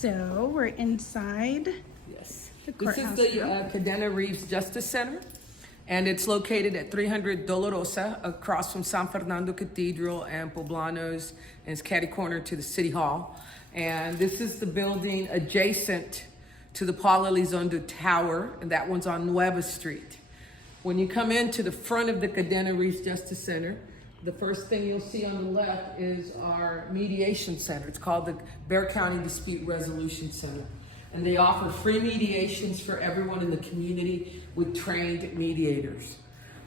So we're inside Yes. the This courthouse is the now. Cadena Reeves Justice Center, and it's located at 300 Dolorosa, across from San Fernando Cathedral and Poblanos, and it's catty corner to the City Hall. And this is the building adjacent to the Paula Elizondo Tower, and that one's on Nueva Street. When you come into the front of the Cadena Reeves Justice Center, the first thing you'll see on the left is our mediation center. It's called the Bexar County Dispute Resolution Center. And they offer free mediations for everyone in the community with trained mediators.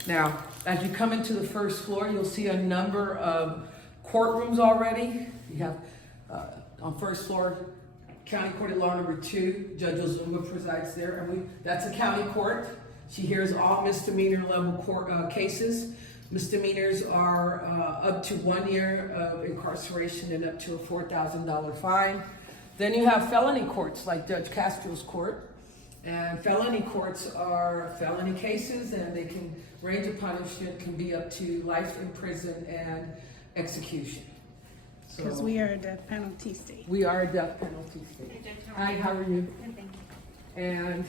Now, as you come into the first floor, you'll see a number of courtrooms already. You have, on first floor, County Court at Law number 2, Judge Rosie presides there. And that's a county court. She hears all misdemeanor level court cases. Misdemeanors are up to 1 year of incarceration and up to a $4,000 fine. Then you have felony courts like Judge Castro's court. And felony courts are felony cases, and they can range of punishment can be up to life in prison and execution. Because we are a death penalty state. We are a death penalty state. Hi, how are you? Good, thank you. And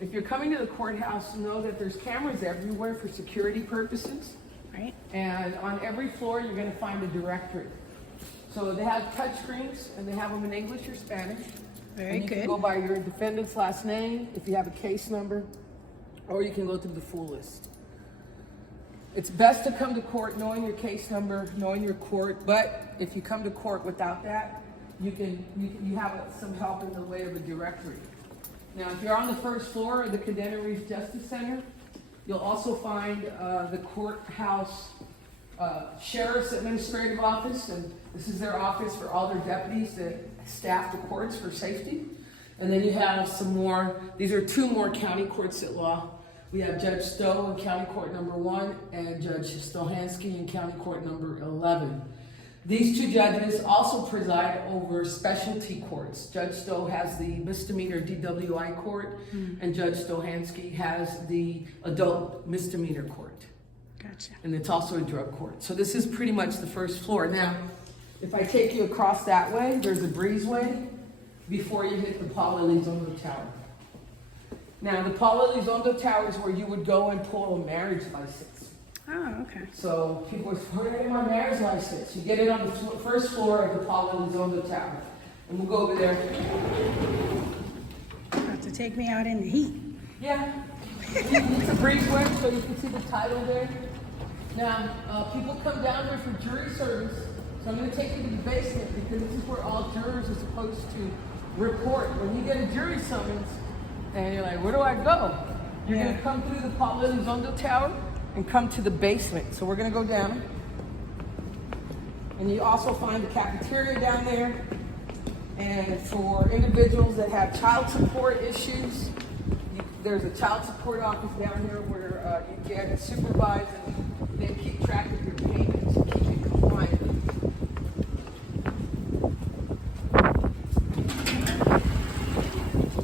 if you're coming to the courthouse, know that there's cameras everywhere for security purposes. Right? And on every floor, you're going to find a directory. So they have touch screens, and they have them in English or Spanish. Very and you good. can go by your defendant's last name, if you have a case number, or you can go through the full list. It's best to come to court knowing your case number, knowing your court, but if you come to court without that, you have some help in the way of a directory. Now, if you're on the first floor of the Cadena Reeves Justice Center, you'll also find the courthouse Sheriff's Administrative Office, and this is their office for all their deputies that staff the courts for safety. And then you have some more, these are 2 more county courts at law. We have Judge Stowe in County Court number 1 and Judge Stohansky in County Court number 11. These 2 judges also preside over specialty courts. Judge Stowe has the misdemeanor DWI court, and Judge Stohansky has the adult misdemeanor court. Gotcha. And it's also a drug court. So this is pretty much the first floor. Now, if I take you across that way, there's a breezeway before you hit the Paula Elizondo Tower. Now, the Paula Elizondo Tower is where you would go and pull a marriage license. Oh, okay. So people are, where do I get my marriage license? You get it on the first floor of the Paula Elizondo Tower. And we'll go over there. About to take me out in the heat. Yeah. It's a breezeway, so you can see the title there. Now, people come down there for jury service, so I'm going to take you to the basement because this is where all jurors are supposed to report. When you get a jury summons, and you're like, where do I go? You're going to come through the Paula Elizondo Tower and come to the basement. So we're going to go down. And you also find the cafeteria down there. And for individuals that have child support issues, there's a child support office down here where you get supervised and they keep track of your payments and keep you compliant.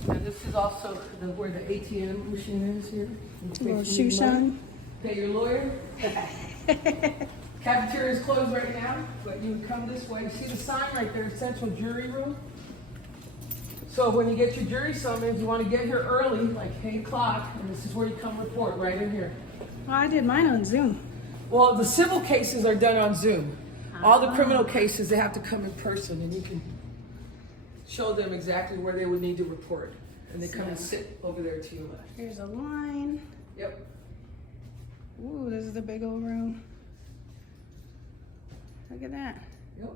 And this is also where the ATM machine is here. A little shoe shine. Pay your lawyer. Cafeteria is closed right now, but you can come this way. You see the sign right there, Central Jury Room? So when you get your jury summons, you want to get here early, like 8 o'clock, and this is where you come report, right in here. Well, I did mine on Zoom. Well, the civil cases are done on Zoom. All the criminal cases, they have to come in person, and you can show them exactly where they would need to report. And they come and sit over there to your left. Here's a line. Yep. Ooh, this is a big old room. Look at that. Yep.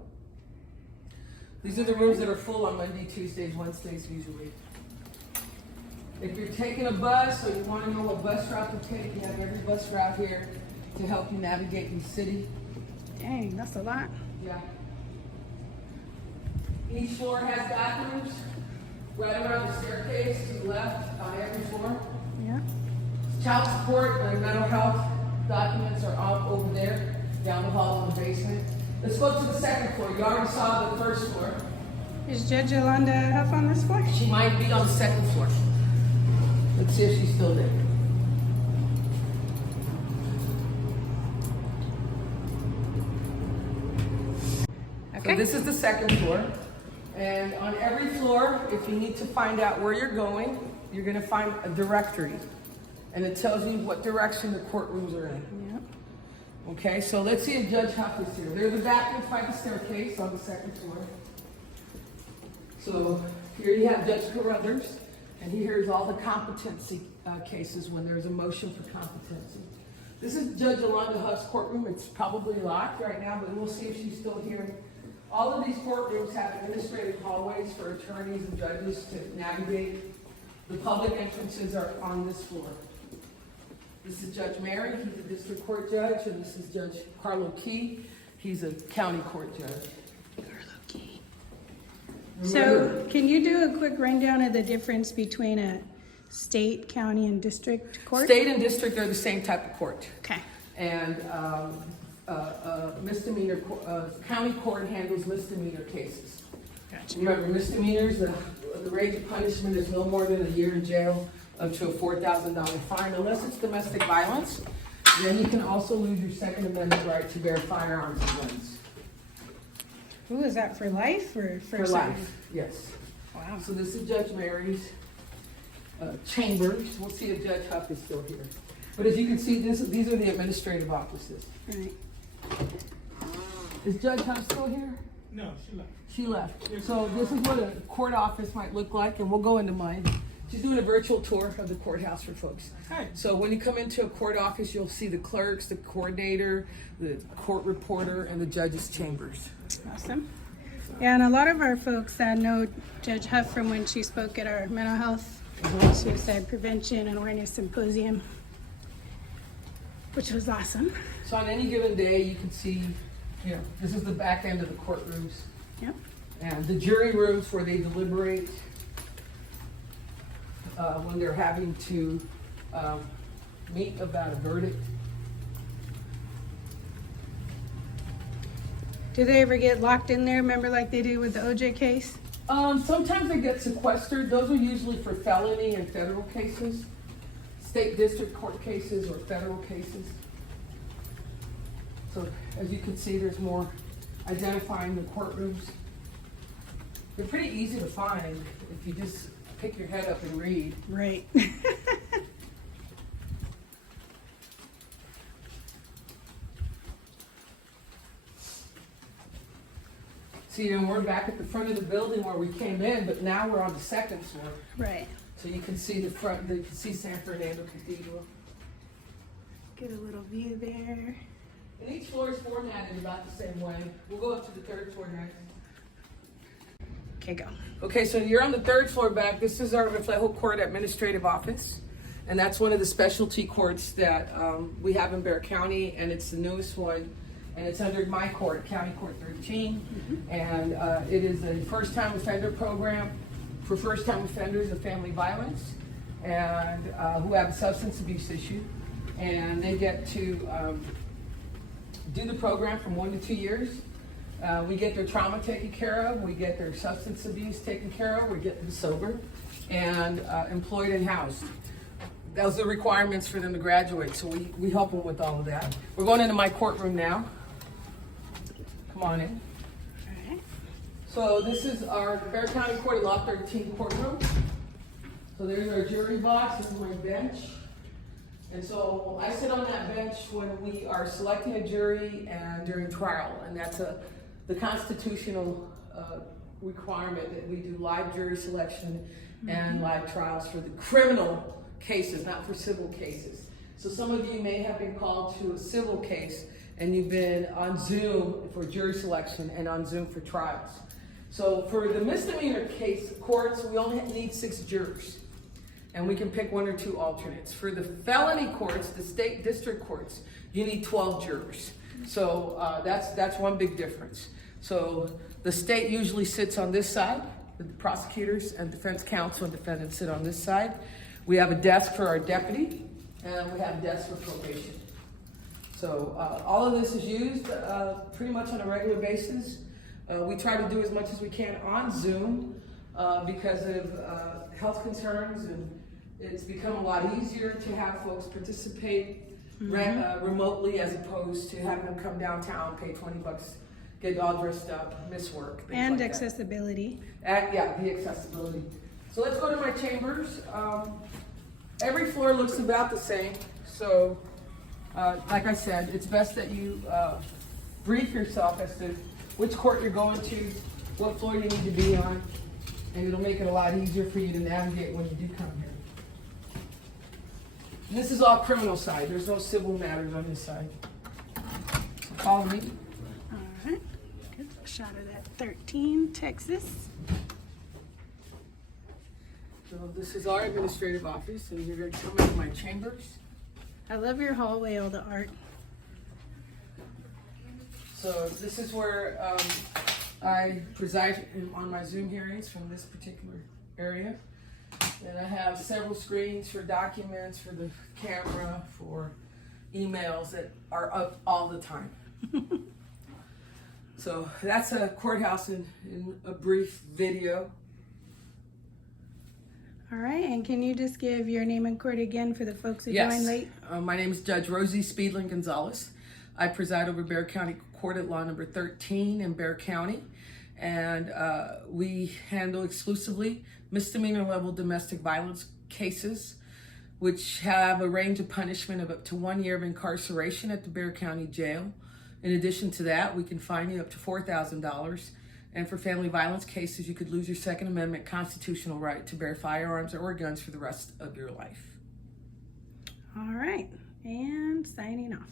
These are the rooms that are full on Monday, Tuesdays, Wednesdays usually. If you're taking a bus or you want to know what bus route to take, you have every bus route here to help you navigate the city. Dang, that's a lot. Yeah. Each floor has bathrooms right around the staircase to the left on every floor. Yeah. Child support and mental health documents are all over there, down the hall in the basement. Let's go to the second floor. You already saw the first floor. Is Judge Yolanda Huff on this floor? She might be on the second floor. Let's see if she's still there. Okay. So this is the second floor. And on every floor, if you need to find out where you're going, you're gonna find a directory. And it tells you what direction the courtrooms are in. Yep. Okay, so let's see if Judge Huff is here. There's a bathrooms by the staircase on the second floor. So here you have Judge Carruthers, and he hears all the competency cases when there's a motion for competency. This is Judge Yolanda Huff's courtroom. It's probably locked right now, but we'll see if she's still here. All of these courtrooms have administrative hallways for attorneys and judges to navigate. The public entrances are on this floor. This is Judge Mary, he's a district court judge, and this is Judge Carlo Key. He's a county court judge. Carlo Key. So, can you do a quick rundown of the difference between a state, county, and district court? State and district are the same type of court. Okay. And county court handles misdemeanor cases. Gotcha. Remember, misdemeanors, the range of punishment is no more than a year in jail up to a $4,000 fine, unless it's domestic violence. Then you can also lose your Second Amendment right to bear firearms and guns. Ooh, is that for life or For life, yes. Wow. So this is Judge Mary's chambers. We'll see if Judge Huff is still here. But as you can see, these are the administrative offices. Right. Is Judge Huff still here? No, she left. She left. So this is what a court office might look like, and we'll go into mine. She's doing a virtual tour of the courthouse for folks. Hi. So when you come into a court office, you'll see the clerks, the coordinator, the court reporter, and the judge's chambers. Awesome. Yeah, and a lot of our folks know Judge Huff from when she spoke at our mental health, suicide prevention, and awareness symposium, which was awesome. So on any given day, you can see, this is the back end of the courtrooms. Yep. And the jury rooms where they deliberate when they're having to meet about a verdict. Do they ever get locked in there? Remember like they do with the OJ case? Sometimes they get sequestered. Those are usually for felony and federal cases, state district court cases or federal cases. So as you can see, there's more identifying the courtrooms. They're pretty easy to find if you just pick your head up and read. Right. See, and we're back at the front of the building where we came in, but now we're on the second floor. Right. So you can see the front, you can see San Fernando Cathedral. Get a little view there. And each floor is formatted about the same way. We'll go up to the third floor next. Okay, go. Okay, so you're on the third floor back. This is our Reflejo Court Administrative Office. And that's one of the specialty courts that we have in Bexar County, and it's the newest one. And it's under my court, County Court 13. And it is a first-time offender program for first-time offenders of family violence and who have a substance abuse issue. And they get to do the program from 1 to 2 years. We get their trauma taken care of, we get their substance abuse taken care of, we get them sober and employed and housed. Those are the requirements for them to graduate, so we help them with all of that. We're going into my courtroom now. Come on in. All right. So this is our Bexar County Court of Law 13 courtroom. So there's our jury box, this is my bench. And so I sit on that bench when we are selecting a jury and during trial, and that's the constitutional requirement that we do live jury selection and live trials for the criminal cases, not for civil cases. So some of you may have been called to a civil case and you've been on Zoom for jury selection and on Zoom for trials. So for the misdemeanor case courts, we only need 6 jurors. And we can pick 1 or 2 alternates. For the felony courts, the state district courts, you need 12 jurors. So that's one big difference. So the state usually sits on this side, the prosecutors and defense counsel and defendants sit on this side. We have a desk for our deputy, and we have a desk for probation. So all of this is used pretty much on a regular basis. We try to do as much as we can on Zoom because of health concerns, and it's become a lot easier to have folks participate remotely as opposed to having them come downtown, pay $20 get all dressed up, miss work, things And like that. accessibility. Yeah, the accessibility. So let's go to my chambers. Every floor looks about the same. So, like I said, it's best that you brief yourself as to which court you're going to, what floor you need to be on, and it'll make it a lot easier for you to navigate when you do come here. And this is all criminal side. There's no civil matters on this side. So follow me. All right. Good shot of that 13, Texas. So this is our administrative office, and you're going to come into my chambers. I love your hallway, all the art. So this is where I preside on my Zoom hearings from this particular area. And I have several screens for documents, for the camera, for emails that are up all the time. So that's a courthouse in a brief video. All right, and can you just give your name and court again for the folks who Yes. joined late? My name is Judge Rosie Speedlin-Gonzalez. I preside over Bexar County Court at Law number 13 in Bexar County. And we handle exclusively misdemeanor level domestic violence cases, which have a range of punishment of up to 1 year of incarceration at the Bexar County Jail. In addition to that, we can fine you up to $4,000. And for family violence cases, you could lose your Second Amendment constitutional right to bear firearms or guns for the rest of your life. All right, and signing off.